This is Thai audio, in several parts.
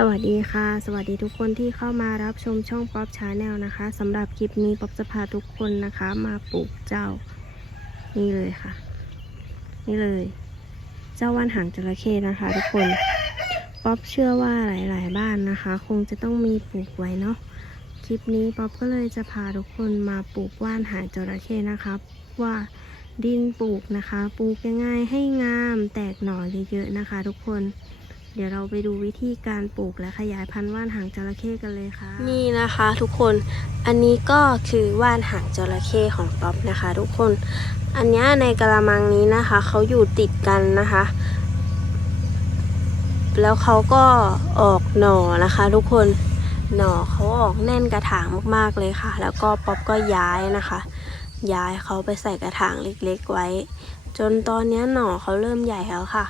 สวัสดีค่ะ สวัสดีทุกคนที่เข้ามารับชมช่องป๊อปชาแนลนะคะสำหรับคลิปนี้ป๊อปจะพาทุกคนนะคะ มาปลูกเจ้า นี่เลยค่ะ นี่เลย เจ้าว่านหางจระเข้นะคะ ทุกคนป๊อปเชื่อว่าหลาย ๆ บ้านนะคะ คงจะต้องมีปลูกไว้เนาะคลิปนี้ป๊อปก็เลยจะพาทุกคนมาปลูกว่านหางจระเข้นะคะว่าดินปลูกนะคะ ปลูกยังไงให้งามแตกหน่อเยอะๆนะคะ ทุกคน เดี๋ยวเราไปดูวิธีการปลูกและขยายพันธุ์ว่านหางจระเข้กันเลยค่ะ นี่นะคะทุกคนอันนี้ก็คือว่านหางจระเข้ของป๊อปนะคะ ทุกคน อันนี้ในกระมังนี้นะคะเขาอยู่ติดกันนะคะ แล้วเขาก็ออกหน่อนะคะ ทุกคนหน่อเขาออกแน่นกระถางมากๆเลยค่ะ แล้วก็ป๊อปก็ย้ายนะคะ ย้ายเขาไปใส่กระถางเล็กๆไว้ จนตอนนี้หน่อเขาเริ่มใหญ่แล้วค่ะ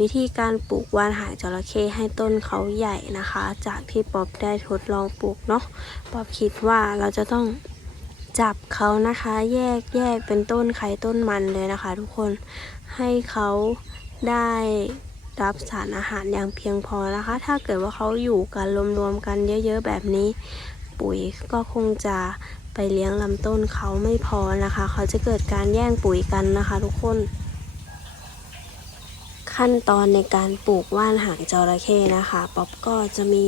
วิธีการปลูกว่านหางจระเข้ให้ต้นเขาใหญ่นะคะ จากที่ป๊อบได้ทดลองปลูกเนาะป๊อบคิดว่าเราจะต้องจับเขานะคะ แยกแยกเป็นต้นไข่ต้นมันเลยนะคะ ทุกคนให้เขาได้รับสารอาหารอย่างเพียงพอนะคะ ถ้าเกิดว่าเขาอยู่กันรวมๆกันเยอะ ๆ แบบนี้ ปุ๋ยก็คงจะไปเลี้ยงลำต้นเขาไม่พอนะคะ เขาจะเกิดการแย่งปุ๋ยกันนะคะ ทุกคน ขั้นตอนในการปลูกว่านหางจระเข้นะคะป๊อปก็จะมี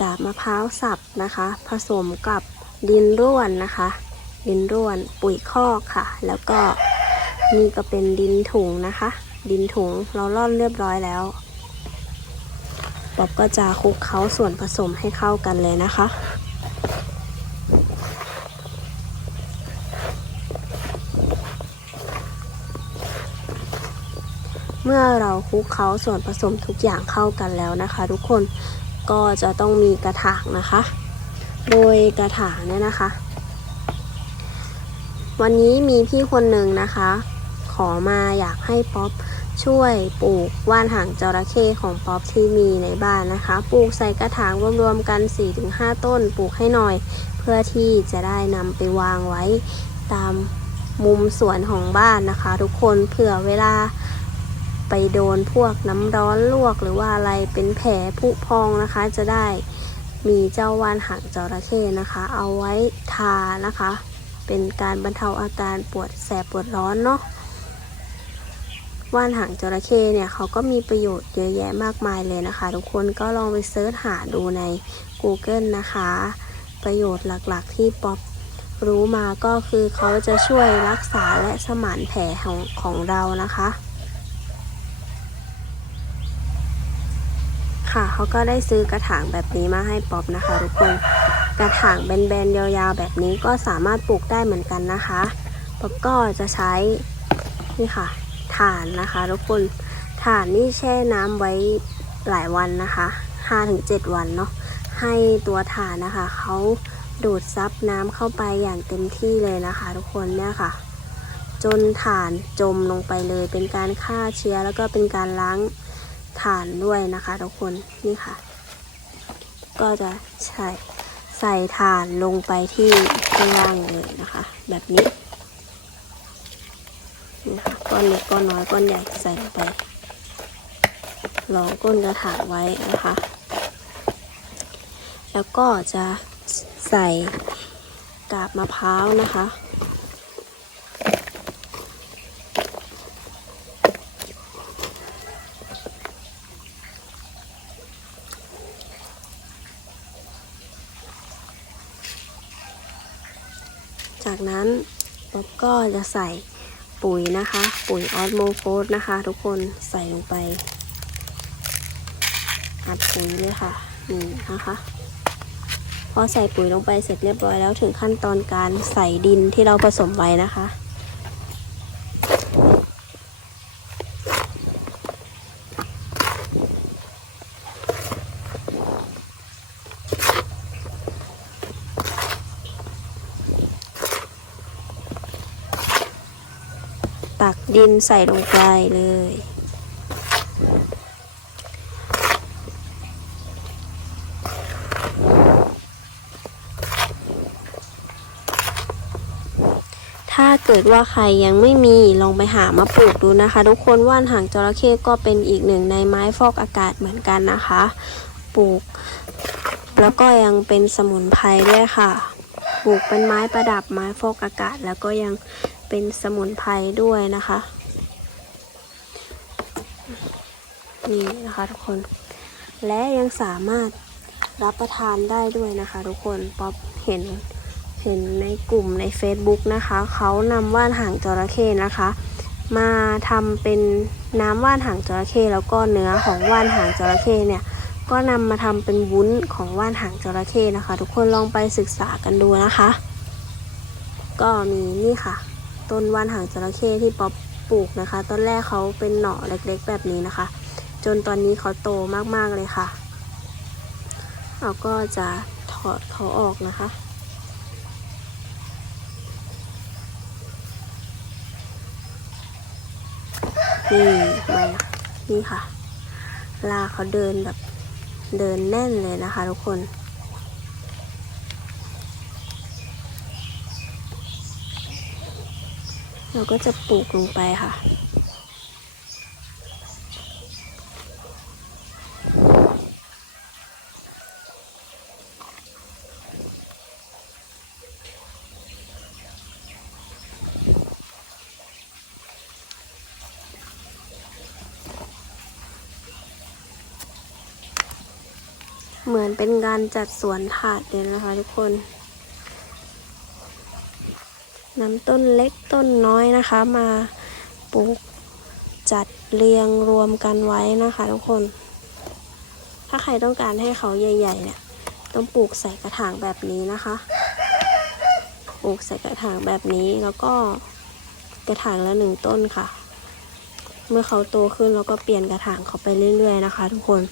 กาบมะพร้าวสับนะคะ ผสมกับดินร่วนนะคะ ดินร่วนปุ๋ยคอกค่ะ แล้วก็นี่ก็เป็นดินถุงนะคะ ดินถุงเราล่อนเรียบร้อยแล้วป๊อปก็จะคลุกเคล้าส่วนผสมให้เข้ากันเลยนะคะ เมื่อเราคลุกเคล้าส่วนผสมทุกอย่างเข้ากันแล้วนะคะ ทุกคนก็จะต้องมีกระถางนะคะ โดยกระถางเนี่ยนะคะ วันนี้มีพี่คนหนึ่งนะคะ ขอมาอยากให้ป๊อปช่วยปลูกว่านหางจระเข้ของป๊อปที่มีในบ้านนะคะ ปลูกใส่กระถางรวมๆกัน 4-5 ต้นปลูกให้หน่อย เพื่อที่จะได้นำไปวางไว้ตามมุมสวนของบ้านนะคะ ทุกคนเผื่อเวลา ไปโดนพวกน้ำร้อนลวกหรือว่าอะไรเป็นแผลผุพองนะคะ จะได้มีเจ้าว่านหางจระเข้นะคะ เอาไว้ทานะคะ เป็นการบรรเทาอาการปวดแสบปวดร้อนเนาะว่านหางจระเข้เนี่ยเขาก็มีประโยชน์เยอะแยะมากมายเลยนะคะ ทุกคนก็ลองไปเซิร์ชหาดูใน Google นะคะ ประโยชน์หลักๆที่ป๊อปรู้มาก็คือเขาจะช่วยรักษาและสมานแผลของของเรานะคะ ค่ะเขาก็ได้ซื้อกระถางแบบนี้มาให้ป๊อปนะคะ ทุกคนกระถางแบนๆยาวๆ แบบนี้ก็สามารถปลูกได้เหมือนกันนะคะป๊อปก็จะใช้นี่ค่ะถ่านนะคะทุกคนถ่านนี่แช่น้ำไว้หลายวันนะคะ5-7 วันเนาะให้ตัวถ่านนะคะเขาดูดซับน้ำเข้าไปอย่างเต็มที่เลยนะคะ ทุกคนเนี่ยค่ะ จนถ่านจมลงไปเลยเป็นการฆ่าเชื้อแล้วก็เป็นการล้าง ถ่านด้วยนะคะทุกคนนี่ค่ะ ก็จะใส่ใส่ถ่านลงไปที่ข้างล่างเลยนะคะ แบบนี้นี่ค่ะก้อนเล็กก้อนน้อยก้อนใหญ่ใส่ลงไปรองก้นกระถางไว้นะคะ แล้วก็จะใส่กาบมะพร้าวนะคะ จากนั้นป๊อบก็จะใส่ปุ๋ยนะคะ ปุ๋ยออสโมโฟสนะคะ ทุกคนใส่ลงไปอัดปุ๋ยเลยค่ะนี่นะคะ พอใส่ปุ๋ยลงไปเสร็จเรียบร้อยแล้วถึงขั้นตอนการใส่ดินที่เราผสมไว้นะคะ ดินใส่ลงไปเลย ถ้าเกิดว่าใครยังไม่มีลองไปหามาปลูกดูนะคะ ทุกคนว่านหางจระเข้ก็เป็นอีกหนึ่งในไม้ฟอกอากาศเหมือนกันนะคะ ปลูก แล้วก็ยังเป็นสมุนไพรด้วยค่ะ ปลูกเป็นไม้ประดับไม้ฟอกอากาศแล้วก็ยัง เป็นสมุนไพรด้วยนะคะ นี่นะคะทุกคน และยังสามารถรับประทานได้ด้วยนะคะทุกคน ป๊อปเห็นเห็นในกลุ่มใน Facebook นะคะ เขานำว่านหางจระเข้นะคะ มาทำเป็นน้ำว่านหางจระเข้แล้วก็เนื้อของว่านหางจระเข้เนี่ยก็นำมาทำเป็นวุ้นของว่านหางจระเข้นะคะ ทุกคนลองไปศึกษากันดูนะคะ ก็มีนี่ค่ะ ต้นว่านหางจระเข้ที่ป๊อปปลูกนะคะ ต้นแรกเขาเป็นหน่อเล็กๆ แบบนี้นะคะ จนตอนนี้เขาโตมากๆเลยค่ะเราก็จะถอดเขาออกนะคะ นี่มานี่ค่ะ ลากเขาเดินแบบเดินแน่นเลยนะคะทุกคน เราก็จะปลูกลงไปค่ะ เหมือนเป็นการจัดสวนถาดเลยนะคะทุกคน นำต้นเล็กต้นน้อยนะคะมาปลูกจัดเรียงรวมกันไว้นะคะทุกคน ถ้าใครต้องการให้เขาใหญ่ๆเนี่ยต้องปลูกใส่กระถางแบบนี้นะคะ ปลูกใส่กระถางแบบนี้แล้วก็กระถางละหนึ่งต้นค่ะ เมื่อเขาโตขึ้นเราก็เปลี่ยนกระถางเขาไปเรื่อยๆนะคะ ทุกคน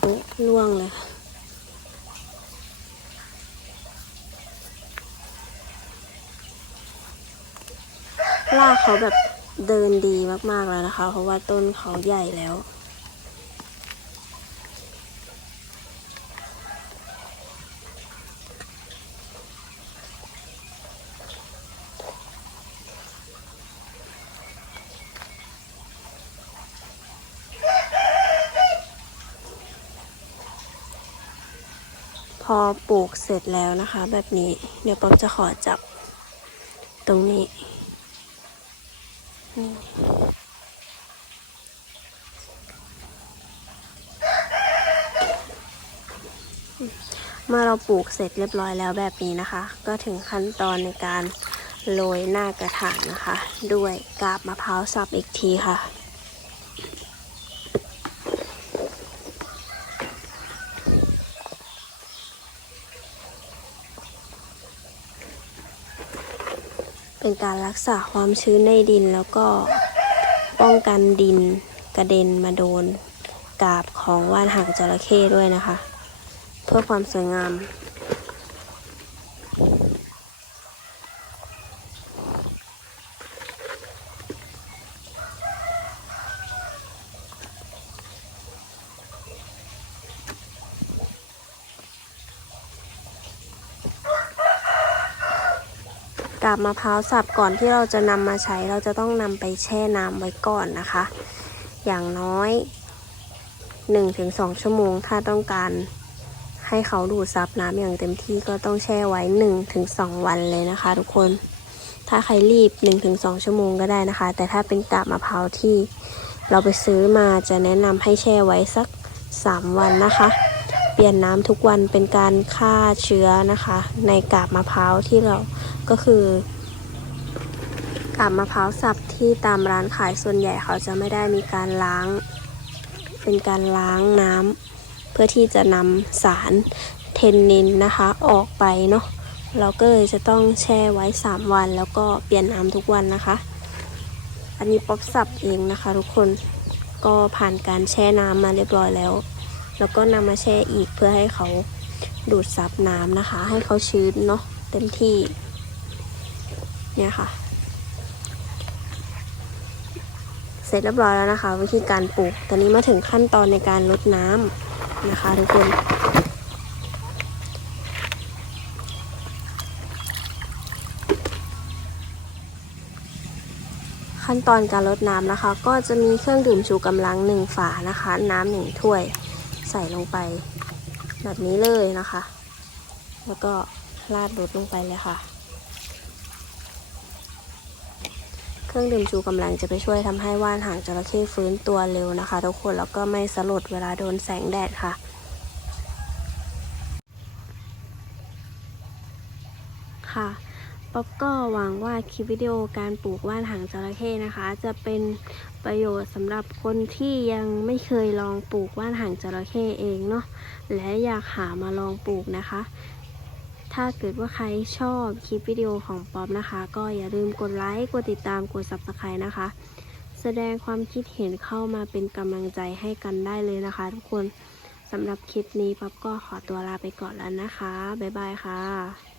โอ๊ะล่วงเลยค่ะ ลาเขาแบบเดินดีมากๆแล้วนะคะ เพราะว่าต้นเขาใหญ่แล้ว พอปลูกเสร็จแล้วนะคะ แบบนี้เดี๋ยวป๊อปจะขอจับตรงนี้ เมื่อเราปลูกเสร็จเรียบร้อยแล้วแบบนี้นะคะ ก็ถึงขั้นตอนในการโรยหน้ากระถางนะคะ ด้วยกาบมะพร้าวสับอีกทีค่ะ เป็นการรักษาความชื้นในดินแล้วก็ป้องกันดินกระเด็นมาโดนกาบของว่านหางจระเข้ด้วยนะคะ เพื่อความสวยงามาบมะพร้าวสับก่อนที่เราจะนำมาใช้เราจะต้องนำไปแช่น้ำไว้ก่อนนะคะ อย่างน้อย 1-2 ชั่วโมง ถ้าต้องการให้เขาดูดซับน้ำอย่างเต็มที่ก็ต้องแช่ไว้ 1-2 วันเลยนะคะ ทุกคน ถ้าใครรีบ 1-2 ชั่วโมงก็ได้นะคะ แต่ถ้าเป็นกาบมะพร้าวที่เราไปซื้อมาจะแนะนำให้แช่ไว้สัก 3 วันนะคะ เปลี่ยนน้ำทุกวันเป็นการฆ่าเชื้อนะคะ ในกาบมะพร้าวที่เรา ก็คือกาบมะพร้าวสับที่ตามร้านขายส่วนใหญ่เขาจะไม่ได้มีการล้าง เป็นการล้างน้ำเพื่อที่จะนำสารเทนนินนะคะออกไปเนาะเราก็เลยจะต้องแช่ไว้ 3 วัน แล้วก็เปลี่ยนน้ำทุกวันนะคะ อันนี้ป๊อปสับเองนะคะทุกคนก็ผ่านการแช่น้ำมาเรียบร้อยแล้ว แล้วก็นำมาแช่อีกเพื่อให้เขาดูดซับน้ำนะคะ ให้เขาชื้นเนาะเต็มที่ เนี่ยค่ะ เสร็จเรียบร้อยแล้วนะคะ วิธีการปลูก ตอนนี้มาถึงขั้นตอนในการรดน้ำนะคะทุกคนขั้นตอนการรดน้ำนะคะ ก็จะมีเครื่องดื่มชูกำลังหนึ่งฝานะคะ น้ำหนึ่งถ้วยใส่ลงไป แบบนี้เลยนะคะ แล้วก็ราดรดลงไปเลยค่ะ เครื่องดื่มชูกำลังจะไปช่วยทำให้ว่านหางจระเข้ฟื้นตัวเร็วนะคะ ทุกคนแล้วก็ไม่สลดเวลาโดนแสงแดดค่ะค่ะป๊อปก็หวังว่าคลิปวิดีโอการปลูกว่านหางจระเข้นะคะ จะเป็นประโยชน์สำหรับคนที่ยังไม่เคยลองปลูกว่านหางจระเข้เองเนาะและอยากหามาลองปลูกนะคะ ถ้าเกิดว่าใครชอบคลิปวิดีโอของป๊อปนะคะ ก็อย่าลืมกดไลค์ กดติดตาม กด subscribe นะคะ แสดงความคิดเห็นเข้ามาเป็นกำลังใจให้กันได้เลยนะคะ ทุกคนสำหรับคลิปนี้ป๊อปก็ขอตัวลาไปก่อนแล้วนะคะ บ๊ายบายค่ะ